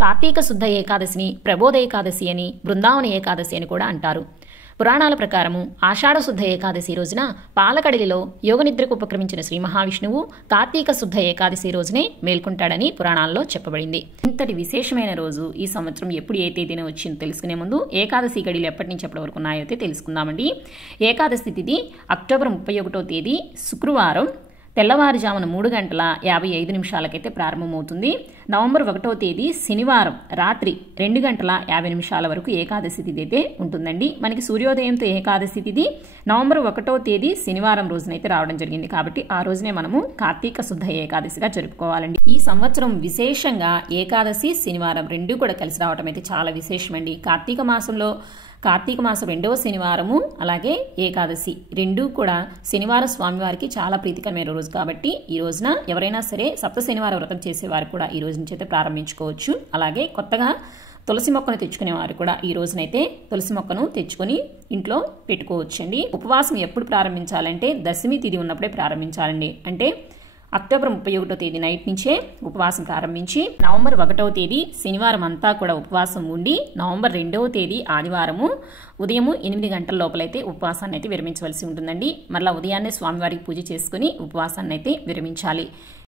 కార్తీక శుద్ధ ఏకాదశిని ప్రబోధ ఏకాదశి అని, బృందావన ఏకాదశి అని కూడా అంటారు. పురాణాల ప్రకారము ఆషాఢ శుద్ధ ఏకాదశి రోజున పాలకడలిలో యోగనిద్రకు ఉపక్రమించిన శ్రీ మహావిష్ణువు కార్తీక శుద్ధ ఏకాదశి రోజునే మేల్కొంటాడని పురాణాల్లో చెప్పబడింది. ఇంతటి విశేషమైన రోజు ఈ సంవత్సరం ఎప్పుడు ఏ తేదీన వచ్చిందో తెలుసుకునే ముందు ఏకాదశి గడిలు ఎప్పటి నుంచి ఎప్పటి వరకు ఉన్నాయో అయితే తెలుసుకుందామండి. ఏకాదశి తిథి అక్టోబర్ 31వ తేదీ శుక్రవారం తెల్లవారుజామున 3:55 ప్రారంభమవుతుంది. నవంబర్ 1వ తేదీ శనివారం రాత్రి 2:50 వరకు ఏకాదశి తిథి అయితే ఉంటుందండి. మనకి సూర్యోదయంతో ఏకాదశి తిథి నవంబర్ 1వ తేదీ శనివారం రోజునైతే రావడం జరిగింది. కాబట్టి ఆ రోజునే మనము కార్తీక శుద్ధ ఏకాదశిగా జరుపుకోవాలండి. ఈ సంవత్సరం విశేషంగా ఏకాదశి శనివారం రెండూ కూడా కలిసి రావడం అయితే చాలా విశేషమండి. కార్తీక మాసం 2వ శనివారము అలాగే ఏకాదశి రెండూ కూడా శనివారం స్వామివారికి చాలా ప్రీతికరమైన రోజు కాబట్టి ఈ రోజున ఎవరైనా సరే సప్త శనివార వ్రతం చేసేవారు కూడా ఈ రోజు నుంచి అయితే ప్రారంభించుకోవచ్చు. అలాగే కొత్తగా తులసి మొక్కను తెచ్చుకునేవారు కూడా ఈ రోజునైతే తులసి మొక్కను తెచ్చుకొని ఇంట్లో పెట్టుకోవచ్చండి. ఉపవాసం ఎప్పుడు ప్రారంభించాలంటే దశమి తిథి ఉన్నప్పుడే ప్రారంభించాలండి. అంటే అక్టోబర్ 31వ తేదీ నైట్ నుంచే ఉపవాసం ప్రారంభించి నవంబర్ 1వ తేదీ శనివారం అంతా కూడా ఉపవాసం ఉండి నవంబర్ 2వ తేదీ ఆదివారము ఉదయం 8 గంటల లోపలైతే ఉపవాసాన్ని అయితే విరమించవలసి ఉంటుందండి. మరలా ఉదయాన్నే స్వామివారికి పూజ చేసుకుని ఉపవాసాన్ని అయితే విరమించాలి.